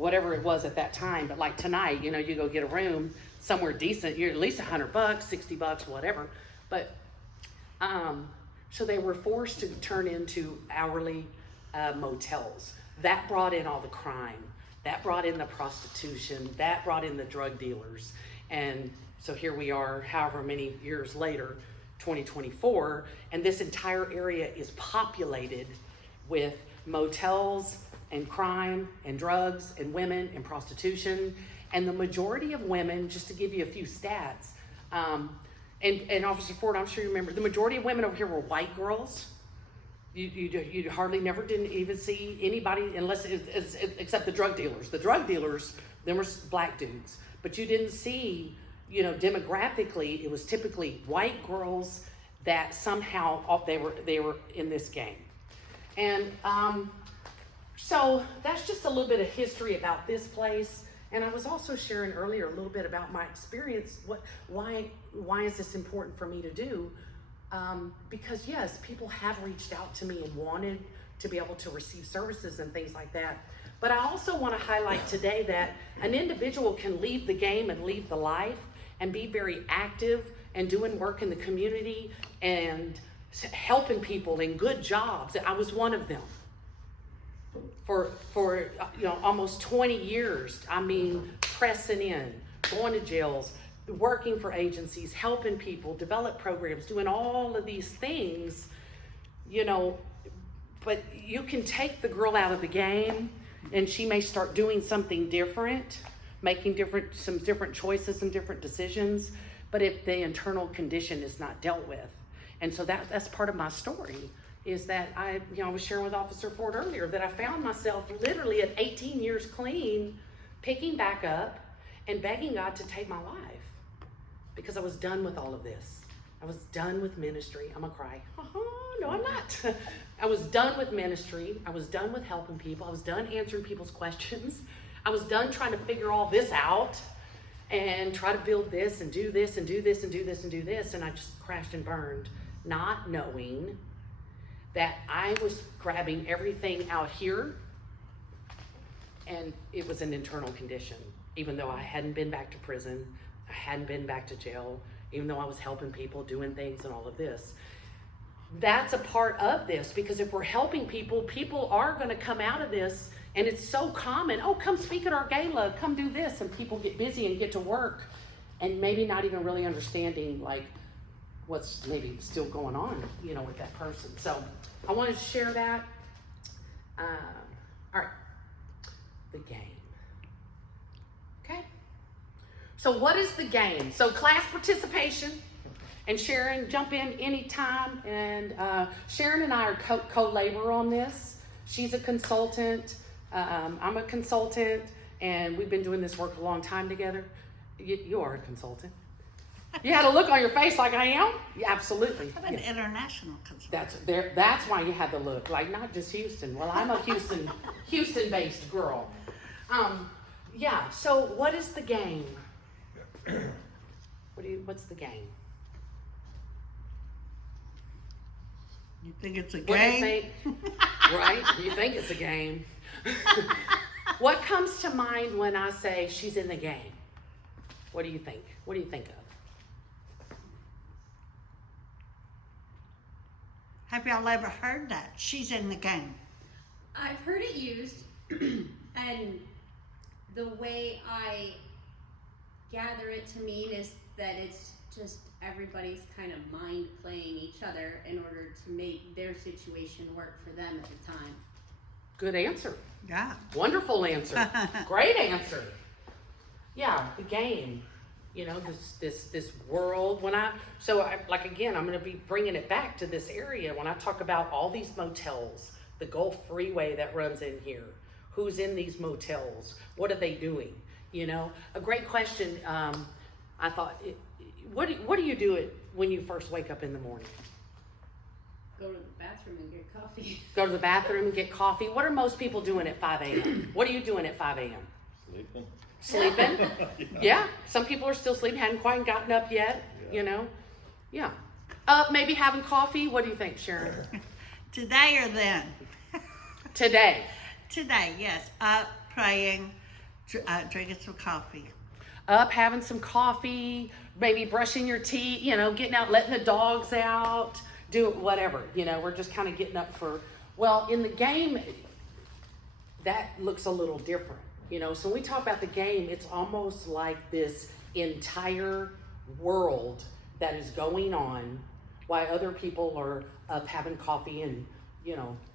whatever it was at that time. But like tonight, you know, you go get a room somewhere decent, you're at least $100, $60, whatever. But so they were forced to turn into hourly motels. That brought in all the crime. That brought in the prostitution. That brought in the drug dealers. And so here we are, however many years later, 2024, and this entire area is populated with motels and crime and drugs and women and prostitution. And the majority of women, just to give you a few stats, and Officer Ford, I'm sure you remember, the majority of women over here were white girls. You hardly never didn't even see anybody unless except the drug dealers. The drug dealers, them were black dudes, but you didn't see, you know, demographically, it was typically white girls that somehow they were in this game. And so that's just a little bit of history about this place. And I was also sharing earlier a little bit about my experience. Why is this important for me to do? Because yes, people have reached out to me and wanted to be able to receive services and things like that. But I also want to highlight today that an individual can leave the game and leave the life and be very active and doing work in the community and helping people in good jobs. I was one of them. For you know, almost 20 years, I mean, pressing in, going to jails, working for agencies, helping people, develop programs, doing all of these things, you know, but you can take the girl out of the game and she may start doing something different, making some different choices and different decisions, but if the internal condition is not dealt with. And so that's part of my story. Is that I was sharing with Officer Ford earlier that I found myself literally at 18 years clean, picking back up and begging God to take my life because I was done with all of this. I was done with ministry. I'm gonna cry. No, I'm not. I was done with ministry. I was done with helping people. I was done answering people's questions. I was done trying to figure all this out and try to build this and do this and do this and do this and do this. And I just crashed and burned, not knowing that I was grabbing everything out here and it was an internal condition. Even though I hadn't been back to prison, I hadn't been back to jail, even though I was helping people, doing things and all of this. That's a part of this, because if we're helping people, people are gonna come out of this, and it's so common. Oh, come speak at our gala, come do this, and people get busy and get to work and maybe not even really understanding like what's maybe still going on, you know, with that person. So I wanted to share that. All right, the game. Okay, so what is the game? So class participation, and Sharon, jump in anytime. And Sharon and I are co-labor on this. She's a consultant, I'm a consultant, and we've been doing this work a long time together. You are a consultant. You had a look on your face like I am? Yeah, absolutely. I'm an international consultant. That's why you had the look, like not just Houston. Well, I'm a Houston-based girl. Yeah, so what is the game? What's the game? You think it's a What do you game? think? Right? You think it's a game. What comes to mind when I say she's in the game? What do you think? What do you think of? Have y'all ever heard that? She's in the game. I've heard it used, and the way I gather it to mean is that it's just everybody's kind of mind playing each other in order to make their situation work for them at the time. Good answer. Yeah. Wonderful answer. Great answer. Yeah, the game. You know, this world. Again, I'm going to be bringing it back to this area when I talk about all these motels, the Gulf Freeway that runs in here. Who's in these motels? What are they doing? You know, a great question. I thought, what do you do when you first wake up in the morning? Go to the bathroom and get coffee. Go to the bathroom and get coffee. What are most people doing at 5 a.m.? What are you doing at 5 a.m.? Sleeping? Yeah. Some people are still sleeping, hadn't quite gotten up yet, you know? Yeah. Maybe having coffee. What do you think, Sharon? Today or then? Today. Today, yes. Up, praying, Drinking some coffee. Up, having some coffee, maybe brushing your teeth, getting out, letting the dogs out, do whatever. We're just kind of getting up for, well, in the game, that looks a little different. So when we talk about the game, it's almost like this entire world that is going on while other people are up having coffee and,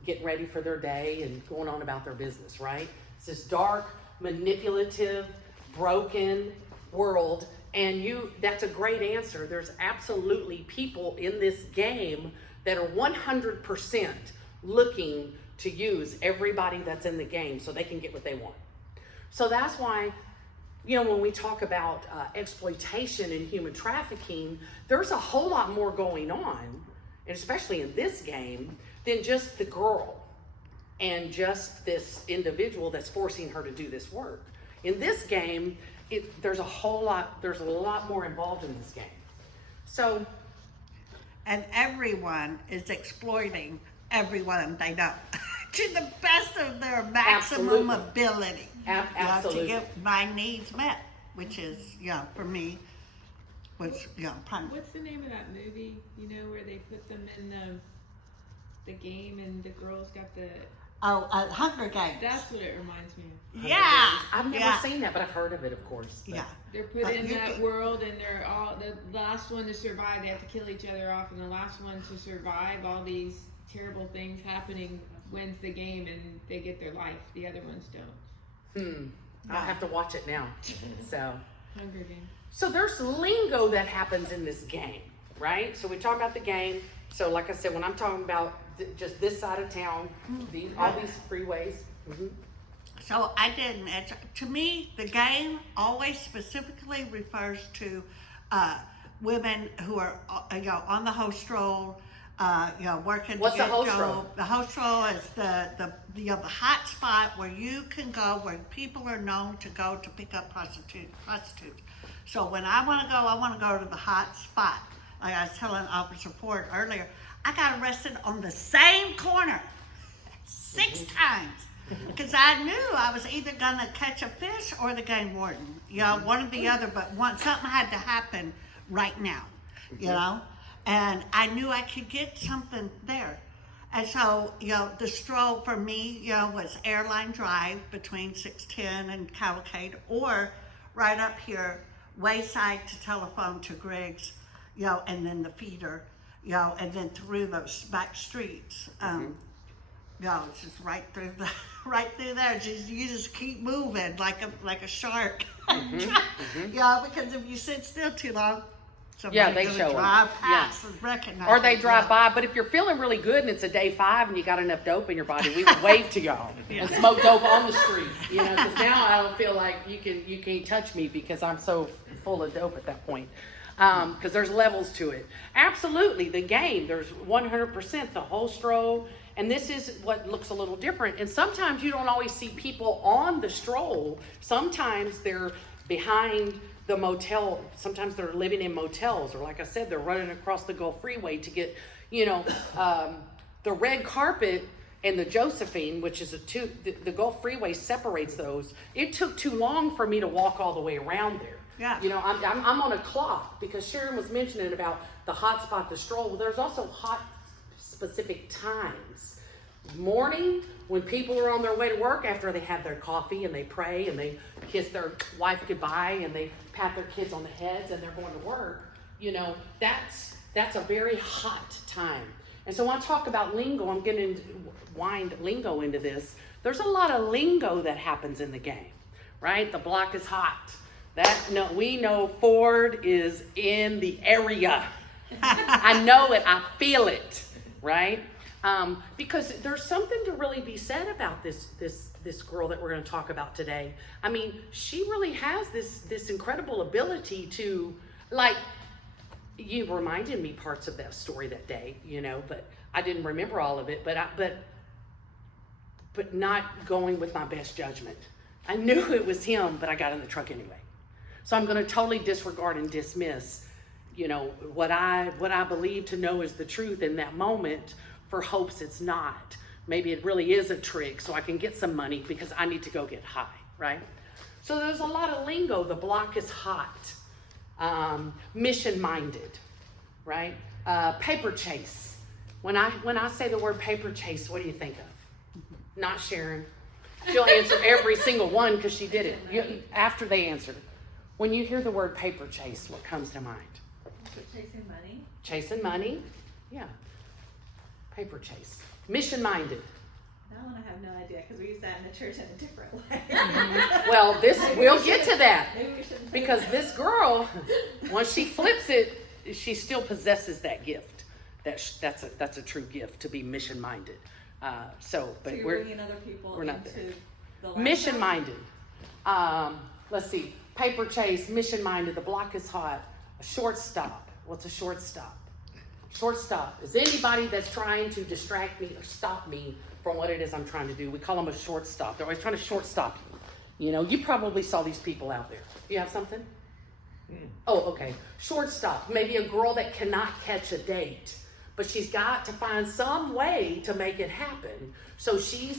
getting ready for their day and going on about their business, right? It's this dark, manipulative, broken world, and that's a great answer. There's absolutely people in this game that are 100% looking to use everybody that's in the game so they can get what they want. So that's why, when we talk about exploitation and human trafficking, there's a whole lot more going on, and especially in this game, than just the girl and just this individual that's forcing her to do this work. In this game, there's a lot more involved in this game. So, and everyone is exploiting everyone they know to the best of their maximum ability. Absolutely. To get my needs met, which is, for me, was, What's the name of that movie? Where they put them in the game and the girls got the... Hunger Games. That's what it reminds me of. Yeah. I've never seen that, but I've heard of it, of course. But. Yeah. They're put in that world, and they're all the last one to survive. They have to kill each other off, and the last one to survive all these terrible things happening wins the game, and they get their life. The other ones don't. I'll have to watch it now. So. Hunger Games. So there's lingo that happens in this game, right? So we talk about the game. So like I said, when I'm talking about just this side of town, all these freeways. Mm-hmm. So I didn't. To me, the game always specifically refers to women who are, on the host roll, working. What's to get the host roll? The host roll is the hot spot where you can go, where people are known to go to pick up prostitutes. So when I want to go to the hot spot. Like I was telling Officer Ford earlier, I got arrested on the same corner 6 times because I knew I was either going to catch a fish or the game warden. One or the other, but something had to happen right now, and I knew I could get something there. And so, the stroll for me, was Airline Drive between 610 and Cavalcade, or right up here, Wayside to Telephone to Griggs, and then the feeder, and then through those back streets. It's just right through there. You just keep moving like a shark. Because if you sit still too long, they show drive past and recognize. Or they drive by. But if you're feeling really good and it's a day 5 and you got enough dope in your body, we would wave to y'all and smoke dope on the street. Because now I don't feel like you can't touch me because I'm so full of dope at that point. Because there's levels to it. Absolutely, the game, there's 100% the whole stroll, and this is what looks a little different. And sometimes you don't always see people on the stroll. Sometimes they're behind the motel. Sometimes they're living in motels, or like I said, they're running across the Gulf Freeway to get, the red carpet and the Josephine, which is the Gulf Freeway separates those. It took too long for me to walk all the way around there. Yeah. I'm on a clock because Sharon was mentioning about the hot spot, the stroll. Well, there's also hot specific times. Morning, when people are on their way to work after they have their coffee and they pray and they kiss their wife goodbye and they pat their kids on the heads and they're going to work, that's a very hot time. And so when I talk about lingo, I'm going to wind lingo into this. There's a lot of lingo that happens in the game, right? The block is hot. We know Ford is in the area. I know it. I feel it, right? Because there's something to really be said about this girl that we're going to talk about today. I mean, she really has this incredible ability to, like, you reminded me parts of that story that day, but I didn't remember all of it. But not going with my best judgment. I knew it was him, but I got in the truck anyway. So I'm going to totally disregard and dismiss, what I believe to know is the truth in that moment for hopes it's not. Maybe it really is a trick so I can get some money because I need to go get high, right? So there's a lot of lingo. The block is hot. Mission-minded, right? Paper chase. When I say the word paper chase, what do you think of? Not Sharon. She'll answer every single one because she did it. After they answered. When you hear the word paper chase, what comes to mind? Chasing money. Chasing money? Yeah. Paper chase. Mission-minded. That one I have no idea because we use that in the church in a different way. Well, we'll get to that. Maybe we shouldn't say Because that. this girl, once she flips it, she still possesses that gift. That's a true gift, to be mission-minded. But So you're we're bringing other people we're not into there. the lifestyle? mission-minded. Let's see. Paper chase, mission-minded. The block is hot. A shortstop. What's a shortstop? Shortstop is anybody that's trying to distract me or stop me from what it is I'm trying to do. We call them a shortstop. They're always trying to shortstop you. You know, you probably saw these people out there. You have something? Oh, okay. Shortstop. Maybe a girl that cannot catch a date, but she's got to find some way to make it happen. So she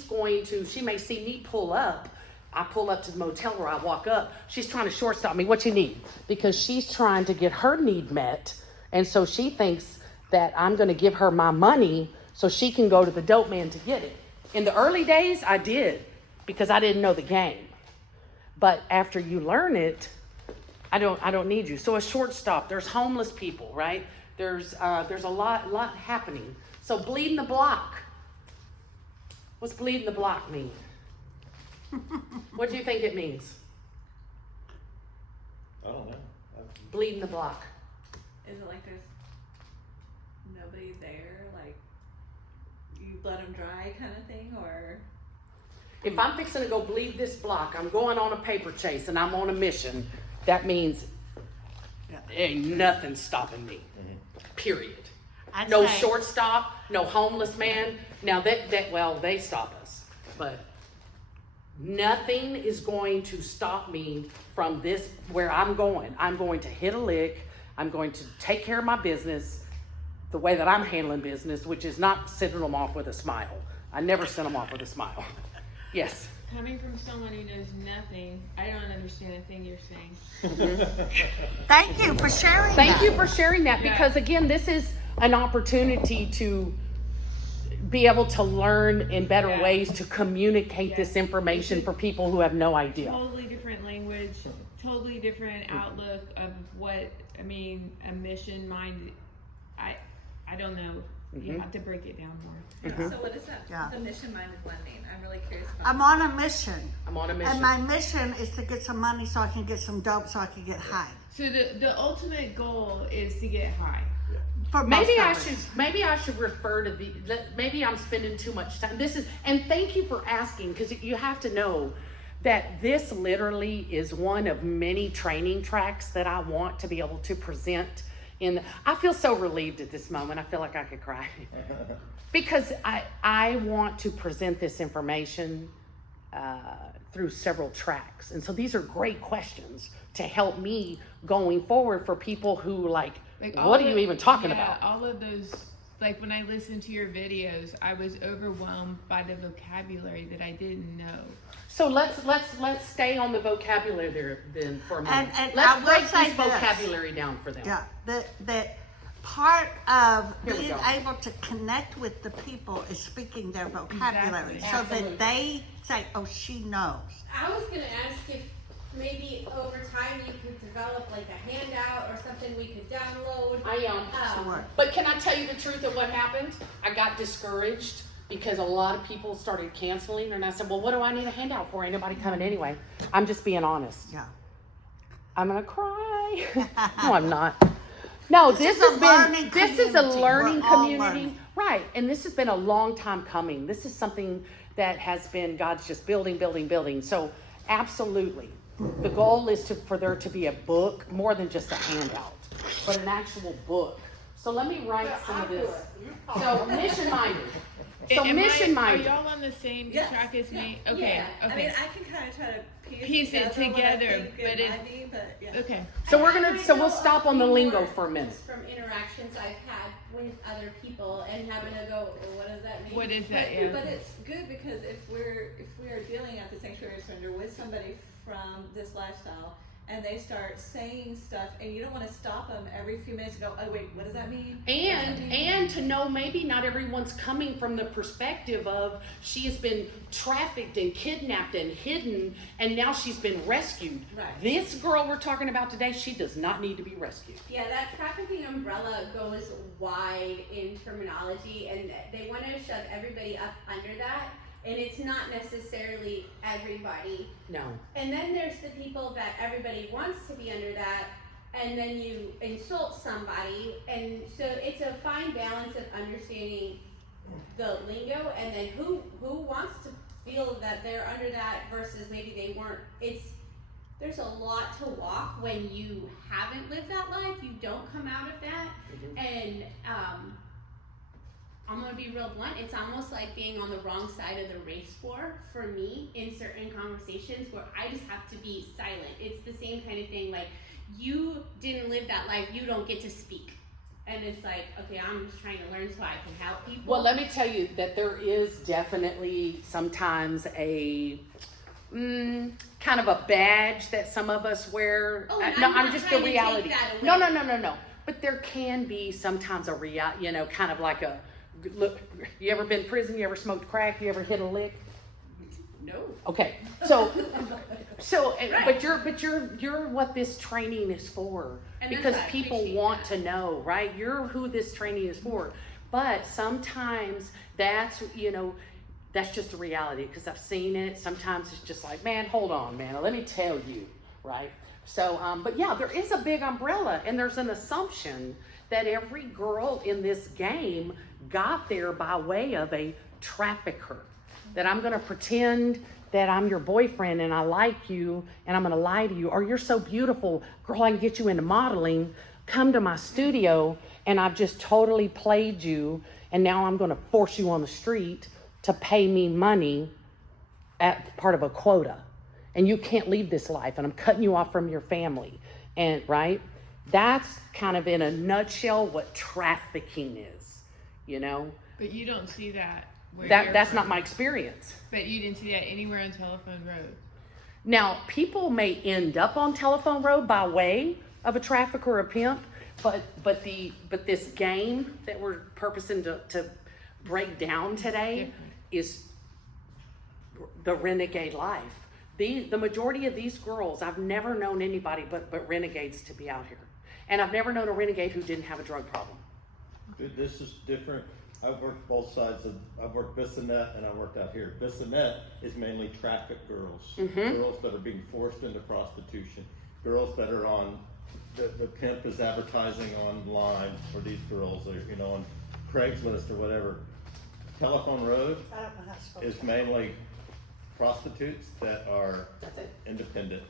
may see me pull up. I pull up to the motel where I walk up. She's trying to shortstop me. What you need? Because she's trying to get her need met. And so she thinks that I'm going to give her my money so she can go to the dope man to get it. In the early days, I did because I didn't know the game. But after you learn it, I don't need you. So a shortstop. There's homeless people, right? There's a lot happening. So bleeding the block. What's bleeding the block mean? What do you think it means? I don't know. Bleeding the block. Is it like there's nobody there, like you let them dry kind of thing, or? If I'm fixing to go bleed this block, I'm going on a paper chase and I'm on a mission, that means ain't nothing stopping me. Period. I'd No say- shortstop, no homeless man. Now they stop us, but nothing is going to stop me from this, where I'm going. I'm going to hit a lick. I'm going to take care of my business the way that I'm handling business, which is not sending them off with a smile. I never send them off with a smile. Yes. Coming from someone who knows nothing, I don't understand a thing you're saying. Thank you for sharing Thank that. you for sharing that, Yeah. because again, this is an opportunity to be able to learn in better Yeah. ways to communicate this information for people who have no idea. Totally different language, totally different outlook of what, I mean, a mission minded. I don't know. You have to break it down more. So what is that? Yeah. The mission-minded one mean? I'm really curious about. I'm on a mission. I'm on a mission. And my mission is to get some money so I can get some dope so I can get high. So the ultimate goal is to get high. For most Maybe of I us. should refer to maybe I'm spending too much time. And thank you for asking, because you have to know that this literally is one of many training tracks that I want to be able to present. I feel so relieved at this moment. I feel like I could cry because I want to present this information through several tracks. And so these are great questions to help me going forward for people who like what are you even talking about? All of those, like when I listened to your videos, I was overwhelmed by the vocabulary that I didn't know. So let's stay on the vocabulary there then for a moment. And I Let's will break say this this. vocabulary down for them. Yeah, that part of Here we being go. able to connect with the people is speaking their vocabulary, Exactly. so Absolutely. that they say, "Oh, she knows." I was gonna ask if maybe over time you could develop like a handout or something we could download. I am. Sure. But can I tell you the truth of what happened? I got discouraged because a lot of people started canceling, and I said, well, what do I need a handout for? Ain't nobody coming anyway. I'm just being honest. Yeah. I'm gonna cry. No, I'm not. No, this is a has learning been, this is a community. learning We're all community. learning. Right, and this has been a long time coming. This is something that has been, God's just building. So absolutely, the goal is for there to be a book, more than just a handout, but an actual book. So let me write some of this. So mission-minded. So Am mission Are minded. y'all on the same Yes, track as me? yeah. Okay. Yeah. Okay. I mean, I can kind of try to Piece it what I together, think but it might be, but yeah. okay. So we're I gonna, might so know we'll stop on the a few lingo more for a minute. just from interactions I've had with other people and having to go, well, what does that mean? What is that? But, Yeah. but it's good because if we are dealing at the sanctuary surrender with somebody from this lifestyle and they start saying stuff and you don't want to stop them every few minutes and go, oh wait, what does that mean? What does that mean? And to know maybe not everyone's coming from the perspective of she has been trafficked and kidnapped and hidden and now she's been rescued. Right. This girl we're talking about today, she does not need to be rescued. Yeah, that trafficking umbrella goes wide in terminology, and they want to shove everybody up under that, and it's not necessarily everybody. No. And then there's the people that everybody wants to be under that, and then you insult somebody, and so it's a fine balance of understanding the lingo, and then who wants to feel that they're under that versus maybe they weren't. There's a lot to walk when you haven't lived that life. You don't come out of that, and I'm gonna be real blunt. It's almost like being on the wrong side of the race war for me in certain conversations where I just have to be silent. It's the same kind of thing. Like, you didn't live that life, you don't get to speak. And it's like, okay, I'm just trying to learn so I can help people. Well, let me tell you that there is definitely sometimes a kind of a badge that some of us wear. Oh, and no, I'm not I'm just the trying to take reality. that away. No. But there can be sometimes a kind of like a look. You ever been in prison? You ever smoked crack? You ever hit a lick? No. Okay, so, Right. but you're what this training is for, And that's because what I people appreciate want that. to know, right? You're who this training is for, but sometimes that's just the reality, because I've seen it. Sometimes it's just like, man, hold on, man, let me tell you, right? So, but yeah, there is a big umbrella, and there's an assumption that every girl in this game got there by way of a trafficker. That I'm gonna pretend that I'm your boyfriend and I like you and I'm gonna lie to you, or you're so beautiful, girl, I can get you into modeling, come to my studio, and I've just totally played you, and now I'm gonna force you on the street to pay me money at part of a quota. And you can't leave this life, and I'm cutting you off from your family. And right? That's kind of in a nutshell what trafficking is, But you don't see that. where you're That's from. not my experience. But you didn't see that anywhere on Telephone Road. Now, people may end up on Telephone Road by way of a trafficker or a pimp, but this game that we're purposing to break down today is the renegade life. The majority of these girls, I've never known anybody but renegades to be out here. And I've never known a renegade who didn't have a drug problem. Dude, this is different. I've worked both sides of, I've worked Bissonnette and I worked out here. Bissonnette is mainly trafficked girls. Girls that are being forced into prostitution. Girls that are on, the pimp is advertising online for these girls, or, on Craigslist or whatever. Telephone Road I don't know how to spell is that. mainly prostitutes that are That's it. independent,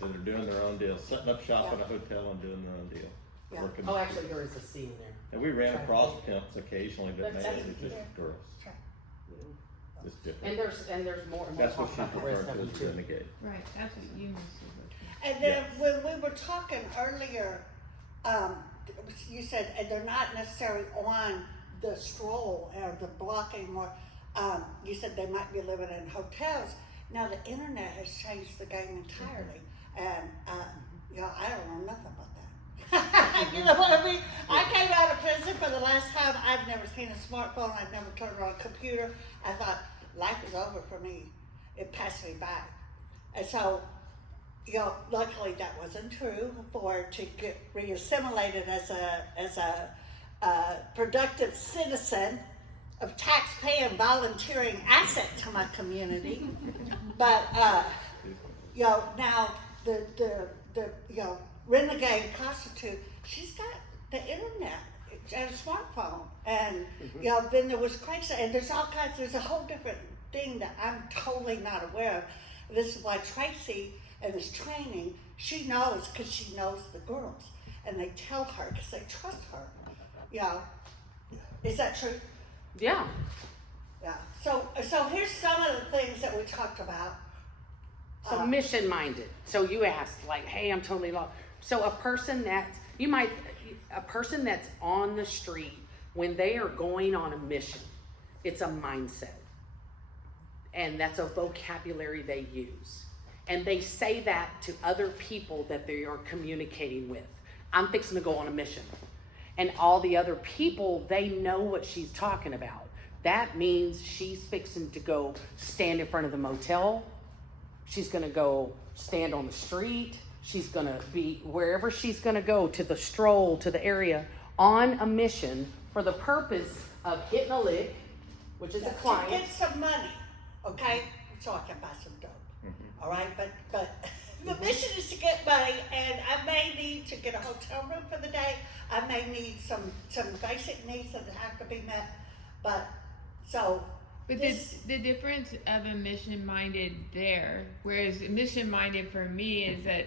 that are doing their own deal, setting up shop in a hotel and doing their own deal. Yeah. Working. Oh, actually, there is a C in there. And we ran across pimps occasionally, but That's mainly it. just Yeah. girls. Right. It's And different. there's more, and we'll That's what talk she about the rest referred of to them as too. renegade. Right, that's what you must have. And then when we were talking earlier, you said, and they're not necessarily on the stroll or the block anymore. You said they might be living in hotels. Now the internet has changed the game entirely, and I don't know nothing about that. You know what I mean? I came out of prison for the last time. I've never seen a smartphone. I've never turned on a computer. I thought life is over for me. It passed me by, and so. Luckily that wasn't true. To get re-assimilated as a productive citizen of tax-paying, volunteering asset to my community. But now the renegade prostitute, she's got the internet and a smartphone, and then there was Craigslist, and there's a whole different thing that I'm totally not aware of. This is why Tracy. And this training, she knows because she knows the girls, and they tell her because they trust her. Is that true? Yeah. Yeah. So here's some of the things that we talked about. So mission minded. So you asked, like, hey, I'm totally lost. So a person that's on the street, when they are going on a mission, it's a mindset. And that's a vocabulary they use. And they say that to other people that they are communicating with. I'm fixing to go on a mission. And all the other people, they know what she's talking about. That means she's fixing to go stand in front of the motel. She's going to go stand on the street. She's going to be wherever she's going to go, to the stroll, to the area, on a mission for the purpose of hitting a lick, which is a client. To get some money, okay? So I can buy some dope. All right, but the mission is to get money, and I may need to get a hotel room for the day. I may need some basic needs that have to be met, but the difference of a mission minded there, whereas mission minded for me is that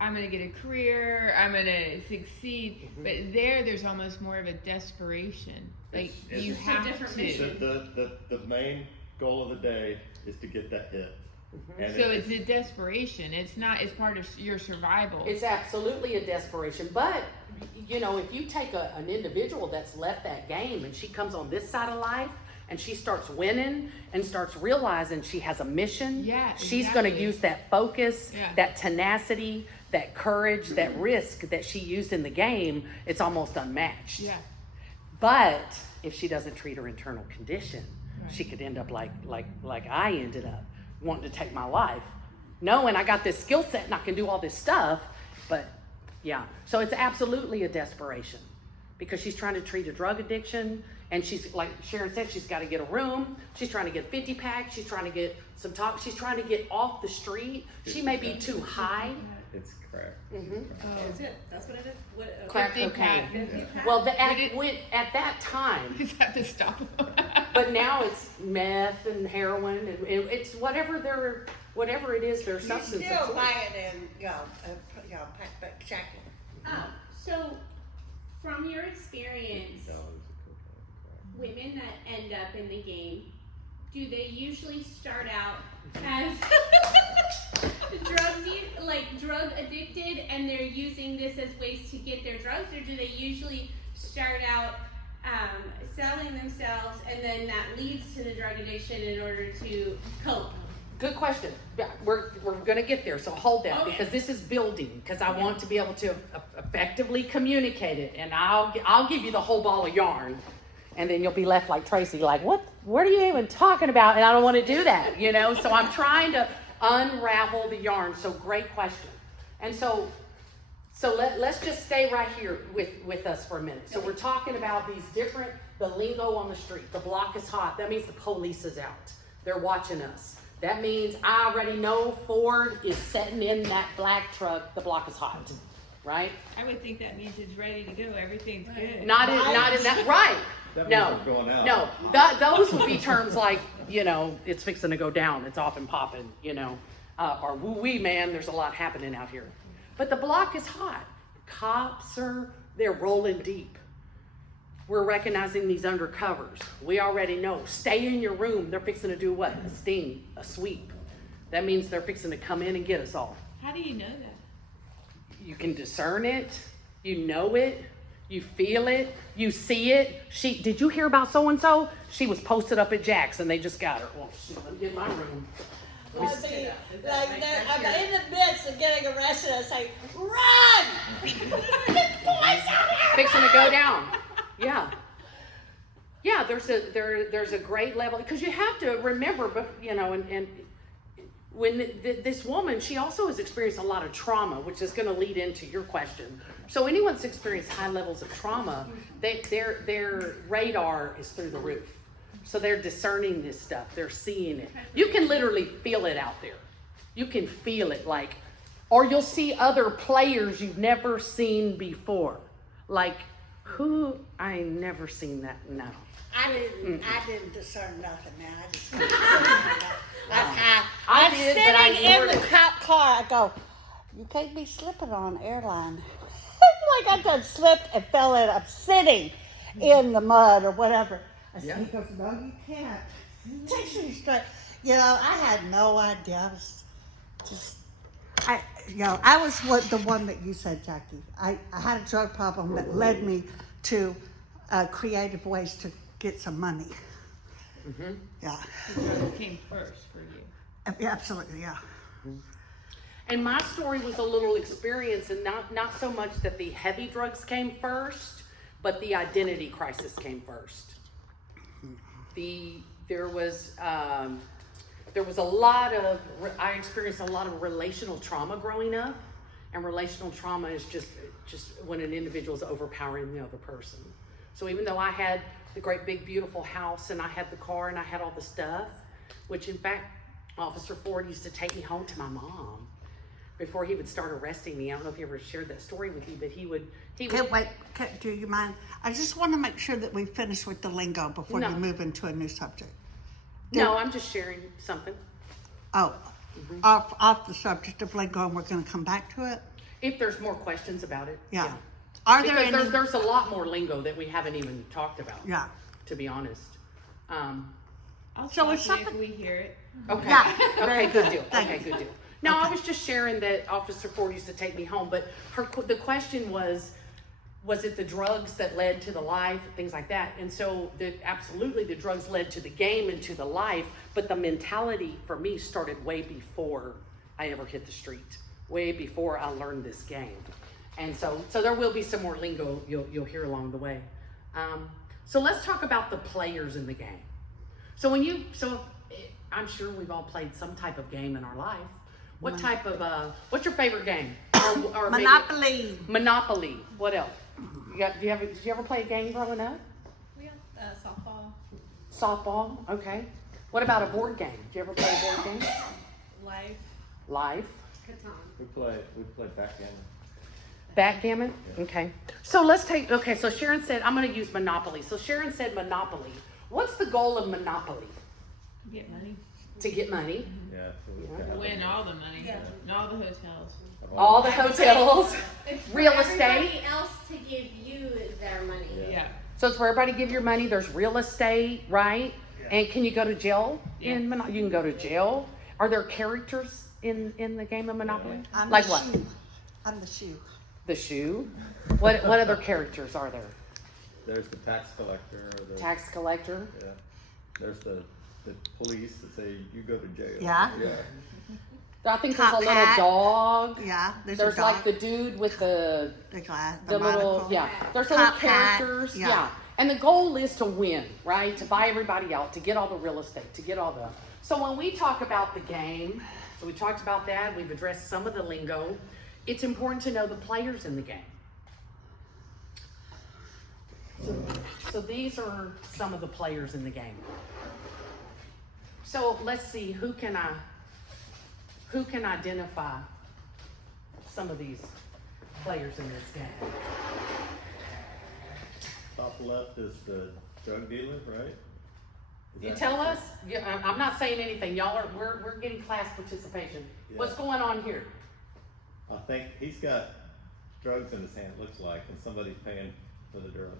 I'm gonna get a career, I'm gonna succeed, but there's almost more of a desperation. Like you It's a have different to. mission. The main goal of the day is to get that hit. And So it's a desperation. It's not. It's part of your survival. It's absolutely a desperation. But, you know, if you take an individual that's left that game and she comes on this side of life and she starts winning and starts realizing she has a mission, she's going to exactly. use that focus, Yeah. that tenacity, that courage, that risk that she used in the game. It's almost unmatched. Yeah. But if she doesn't treat her internal condition, Right. she could end up like I ended up, wanting to take my life, knowing I got this skill set and I can do all this stuff. But yeah, so it's absolutely a desperation, because she's trying to treat a drug addiction, and she's, like Sharon said, she's got to get a room. She's trying to get 50 pack. She's trying to get some talk. She's trying to get off the street. She may be too high. it's crack. That's it. That's what it is. What, Crack 50 cocaine. pack. 50 pack? Well, at that time, You just have to stop. but now it's meth and heroin, and it's whatever it is, their you substance still of choice. buy it in, pack jacket. So, from your experience, women that end up in the game, do they usually start out as drug addicted, and they're using this as ways to get their drugs, or do they usually start out selling themselves, and then that leads to the drug addiction in order to cope? Good question. Yeah, we're going to get there, so hold that, Okay. because this is building, because I want to be able to effectively communicate it, and I'll give you the whole ball of yarn, and then you'll be left like Tracy, like, what are you even talking about? And I don't want to do that, you know? So I'm trying to unravel the yarn. So great question. And so let's just stay right here with us for a minute. So we're talking about the lingo on the street. The block is hot. That means the police is out. They're watching us. That means I already know Ford is sitting in that black truck. The block is hot, right? I would think that means it's ready to go. Everything's good. Not in that, right. That No, means we're going out. no, those would be terms like, you know, it's fixing to go down, it's off and popping, you know, or woo-wee, man, there's a lot happening out here. But the block is hot. Cops they're rolling deep. We're recognizing these undercovers. We already know. Stay in your room. They're fixing to do what? A sting, a sweep. That means they're fixing to come in and get us all. How do you know that? You can discern it. You know it. You feel it. You see it. Did you hear about so-and-so? She was posted up at Jack's and they just got her. Well, let me get in my room. I'm in the midst of getting arrested. I say, run! Police out here! Fixing to go down. Yeah. Yeah, there's a great level, because you have to remember, but you know, and when this woman, she also has experienced a lot of trauma, which is going to lead into your question. So anyone that's experienced high levels of trauma, their radar is through the roof. So they're discerning this stuff. They're seeing it. You can literally feel it out there. You can feel it, like, or you'll see other players you've never seen before. Like, who? I ain't never seen that. No. I didn't discern nothing, man. I just I I'm did, but I sitting in ignored the it. cop car. I go, you can't be slipping on airline. It's like I just slipped and fell in. I'm sitting in the mud or whatever. I said, Yeah. he goes, no, you can't. Teach me straight. You know, I had no idea. I was just, I was the one that you said, Jackie. I had a drug problem that led me to creative ways to get some money. Mm-hmm. Yeah. The drugs came first for you. Yeah, absolutely, yeah. And my story was a little experience, and not so much that the heavy drugs came first, but the identity crisis came first. There was a lot of, I experienced a lot of relational trauma growing up, and relational trauma is just when an individual is overpowering the other person. So even though I had the great big beautiful house, and I had the car, and I had all the stuff, which in fact Officer Ford used to take me home to my mom before he would start arresting me. I don't know if he ever shared that story with you, but he would. Do you mind? I just want to make sure that we finish with the lingo before No. we move into a new subject. No, I'm just sharing something. Oh, off the subject of lingo, and we're going to come back to it? If there's more questions about it. Yeah. Are there Because any? there's a lot more lingo that we haven't even talked about. Yeah. To be honest. I'll So stop it's it if something- we hear it. Okay. Yeah, very Okay, good good. deal. Thank Okay, you. good deal. No, I Okay. was just sharing that Officer Ford used to take me home, but the question was it the drugs that led to the life, things like that? And so absolutely the drugs led to the game and to the life, but the mentality for me started way before I ever hit the street, way before I learned this game. And so there will be some more lingo you'll hear along the way. So let's talk about the players in the game. I'm sure we've all played some type of game in our life. What type of, what's your favorite game? Or maybe- Monopoly. Monopoly. What else? Did you ever play a game growing up? We have softball, Softball. Okay. What about a board game? Did you ever play a board game? life. Life. Catan. We play backgammon. Backgammon? Okay. So so Sharon said, I'm going to use Monopoly. So Sharon said Monopoly. What's the goal of Monopoly? Get money. To get money. Yeah. So we Yeah. kinda- Win all the money. Yeah. And all the hotels. All the hotels. It's for Real estate. everybody else to give you their money. Yeah. Yeah. So it's for everybody to give your money. There's real estate, right? And can you go to jail in Monopoly? You can go to jail. Are there characters in the game of Monopoly? I'm Like the what? shoe. I'm the shoe. The shoe. What other characters are there? There's the tax collector. Or the, Tax collector. Yeah. There's the police that say you go to jail. Yeah. Yeah. I think there's a Top little hat. dog. Yeah, there's There's a dog. like the dude with the glass, little, monocle. yeah. There's little Top hat, characters, yeah. yeah. And the goal is to win, right? To buy everybody out, to get all the real estate, to get all the. So when we talk about the game, so we talked about that. We've addressed some of the lingo. It's important to know the players in the game. So these are some of the players in the game. So let's see, who can identify some of these players in this game? Top left is the drug dealer, right? Is You that- tell us. Yeah, I'm not saying anything. Y'all we're getting class participation. Yeah. What's going on here? I think he's got drugs in his hand. Looks like, and somebody's paying for the drugs.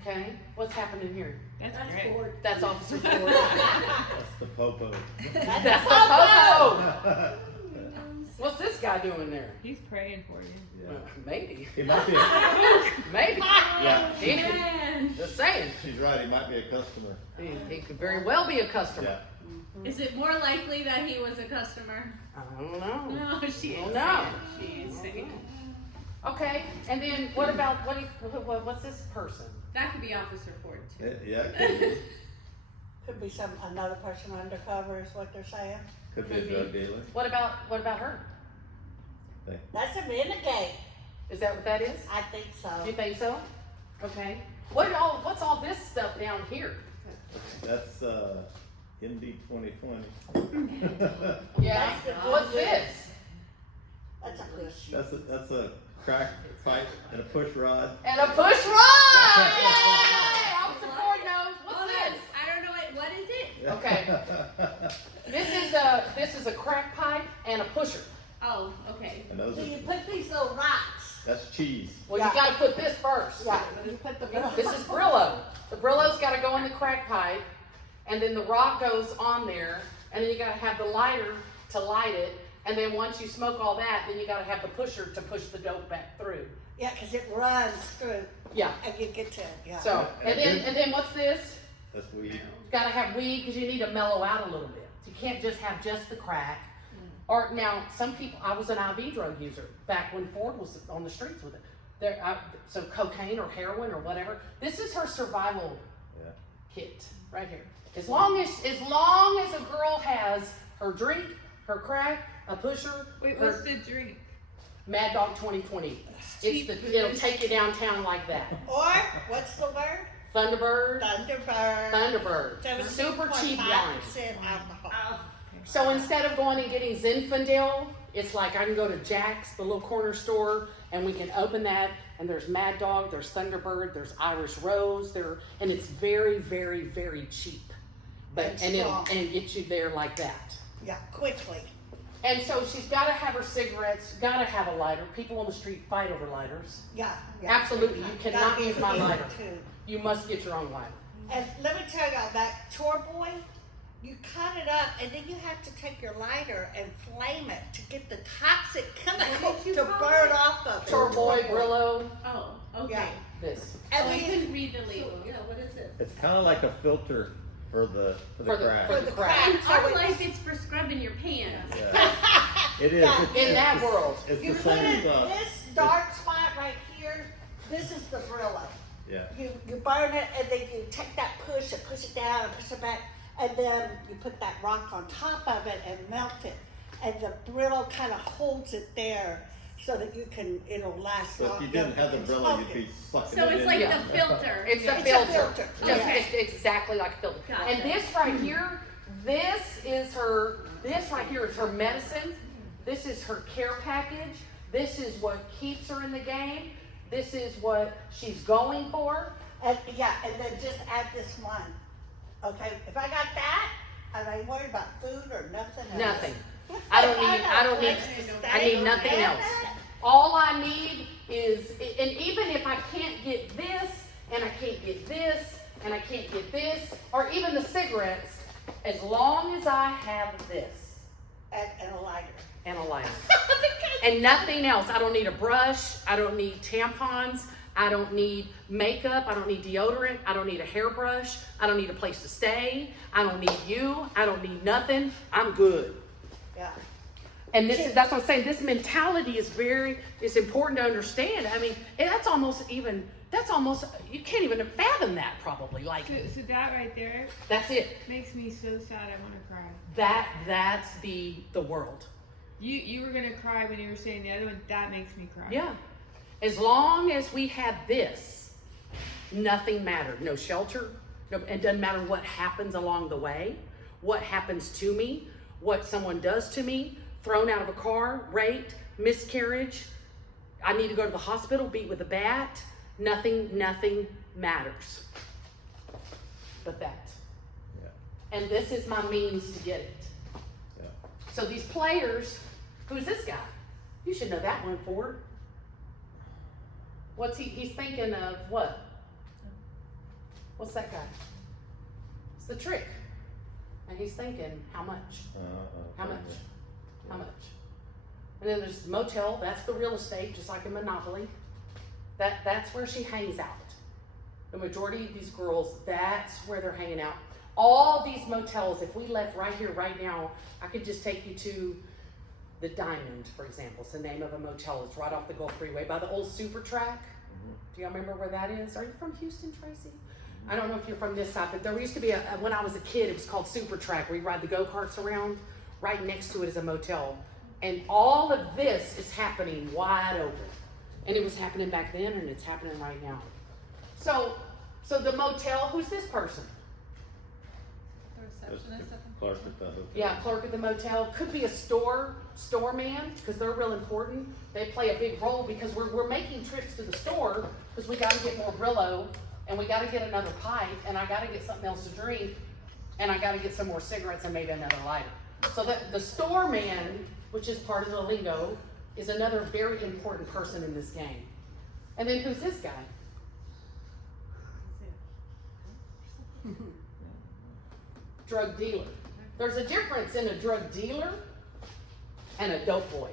Okay. What's happening here? That's That's great. bored. That's Officer Ford. That's the popo. That's the popo. What's this guy doing there? He's praying for you. Yeah. Maybe. He might be. Maybe. Yeah. He- Just saying. She's right. He might be a customer. He could very well be a customer. Yeah. Is it more likely that he was a customer? I don't know. No, she Oh, is. no. She is saying. Okay. And then what about what's this person? That could be Officer Ford too. Yeah. Could be. Could be another person undercover is what they're saying. Could be a drug dealer. What about her? That's a renegade. Is that what that is? I think so. You think so? Okay. What's all this stuff down here? That's MD 2020. Yeah. What's this? That's a push. That's a crack pipe and a push rod. And a push rod! Yay! Officer Ford knows. What's Hold on. this? I don't know it. What is it? This is a crack pipe and a pusher. Oh, okay. And those So you are, put these little rocks That's cheese. Well, Yeah. you gotta put this first. Yeah, you put the Brillo. This is Brillo. The Brillo's gotta go in the crack pipe, and then the rock goes on there, and then you gotta have the lighter to light it, and then once you smoke all that, then you gotta have the pusher to push the dope back through. Yeah, because it runs through, Yeah. and you get to, yeah. So, and then what's this? That's weed. You gotta have weed because you need to mellow out a little bit. You can't just have just the crack. Or now, some people. I was an IV drug user back when Ford was on the streets with it. So cocaine or heroin or whatever. This is her survival Yeah. kit right here. As long as a girl has her drink, her crack, a pusher, Wait, her what's the drink? Mad Dog 2020. Cheap It'll booze. take you downtown like that. Or, what's the word? Thunderbird. Thunderbird. Super cheap wine. 17.5% alcohol. So instead of going and getting Zinfandel, it's like I can go to Jack's, the little corner store, and we can open that, and there's Mad Dog, there's Thunderbird, there's Irish Rose, and it's very, very, very cheap. And And strong. get you there like that. Yeah, quickly. And so she's got to have her cigarettes, got to have a lighter. People on the street fight over lighters. Yeah. Absolutely, you Gotta cannot be use my clean, lighter. too. You must get your own lighter. And let me tell y'all, that chore boy, you cut it up and then you have to take your lighter and flame it to get the toxic chemical did you to call burn it? off of it. Chore Boy, Brillo, Oh, okay. Yeah. this. And Oh, I we, couldn't read the So, label. yeah, what is it? It's kind of like a filter for the crack. for the crack. crack, In so our it's- life, it's for scrubbing your pants. Yeah. It is. Yeah. In that world. It's you the put same it, stuff. this dark spot right here, this is the Brillo. Yeah. You burn it and then you take that push and push it down and push it back, and then you put that rock on top of it and melt it. And the Brillo kind of holds it there so that it'll last So if long. you didn't have the can Brillo, smoke you'd be it. sucking So it it's in. like Yeah. the filter. It's a It's a filter. filter. Just Okay. it's exactly like a filter. Gotcha. And this right here, this right here is her medicine. This is her care package. This is what keeps her in the game. This is what she's going for. And yeah, and then just add this one. Okay, if I got that, I ain't worried about food or nothing else. Nothing. I need nothing else. All I need is, and even if I can't get this, and I can't get this, and I can't get this, or even the cigarettes, as long as I have this And a lighter. and a lighter. And nothing else. I don't need a brush. I don't need tampons. I don't need makeup. I don't need deodorant. I don't need a hairbrush. I don't need a place to stay. I don't need you. I don't need nothing. I'm good. Yeah. And that's what I'm saying. This mentality is it's important to understand. I mean, and that's almost, you can't even fathom that probably. Like, So that right there that's it. makes me so sad. I want to cry. That's the world. You were gonna cry when you were saying the other one. That makes me cry. Yeah. As long as we have this, nothing mattered. No shelter. No, it doesn't matter what happens along the way, what happens to me, what someone does to me, thrown out of a car, raped, miscarriage, I need to go to the hospital, beat with a bat. Nothing matters but that. Yeah. And this is my means to get it. Yeah. So these players, who's this guy? You should know that one, Ford. What's he's thinking of what? What's that guy? It's the trick. And he's thinking, how much? How much? How much? And then there's motel, that's the real estate, just like in Monopoly. That's where she hangs out. The majority of these girls, that's where they're hanging out. All these motels, if we left right here, right now, I could just take you to the Diamond, for example. It's the name of a motel. It's right off the Gulf Freeway by the old Super Track. Do y'all remember where that is? Are you from Houston, Tracy? I don't know if you're from this side, but there used to be when I was a kid, it was called Super Track, where you ride the go-karts around. Right next to it is a motel. And all of this is happening wide open. And it was happening back then, and it's happening right now. So the motel, who's this person? The receptionist. Clark at the hotel. Yeah, clerk at the motel. Could be a store man, because they're real important. They play a big role because we're making trips to the store because we got to get more Brillo, and we got to get another pipe, and I got to get something else to drink, and I got to get some more cigarettes and maybe another lighter. So that the store man, which is part of the lingo, is another very important person in this game. And then who's this guy? Drug dealer. There's a difference in a drug dealer and a dope boy.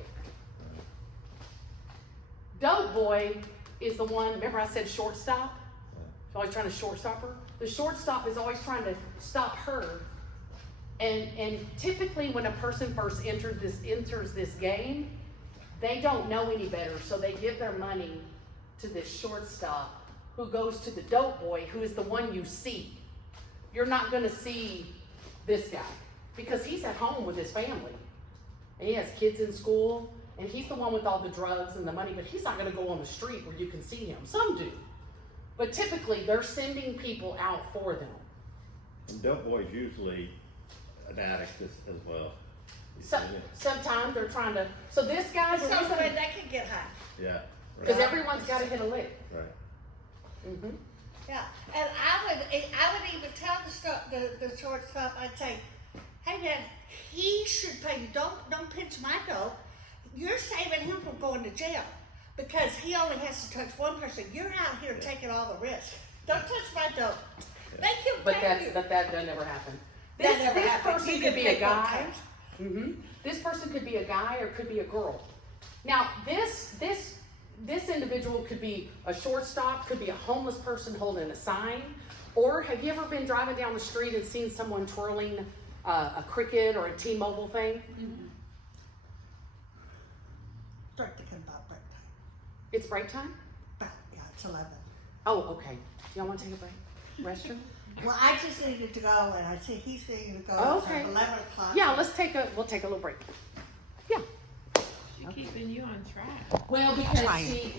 Dope boy is the one, remember I said shortstop? He's always trying to shortstop her. The shortstop is always trying to stop her. And typically when a person first enters this game, they don't know any better, so they give their money to this shortstop who goes to the dope boy, who is the one you see. You're not gonna see this guy because he's at home with his family. And he has kids in school, and he's the one with all the drugs and the money, but he's not gonna go on the street where you can see him. Some do. But typically they're sending people out for them. And dope boy's usually an addict as well. So, sometimes they're trying to, so this guy, So way they can get high. Yeah. because everyone's gotta hit a lick. Right. Mm-hmm. Yeah, and I would even tell the shortstop, I'd say, hey man, he should pay you. Don't pinch my dough. You're saving him from going to jail because he only has to touch one person. You're out here taking all the risk. Don't touch my dough. Make him pay you. But that never happen. That never This happened. person You could can be a pick what guy. comes. Mm-hmm. This person could be a guy or could be a girl. Now, this individual could be a shortstop, could be a homeless person holding a sign, or have you ever been driving down the street and seen someone twirling a Cricket or a T-Mobile thing? Mm-hmm. Start thinking about break time. It's break time? Yeah, it's 11. Oh, okay. Do y'all want to take a break? Restroom? Well, I just needed to go, and I see he's needing to go. Okay. So 11 o'clock. Yeah, we'll take a little break. Yeah. She's keeping you on track. Well, because Trying. she,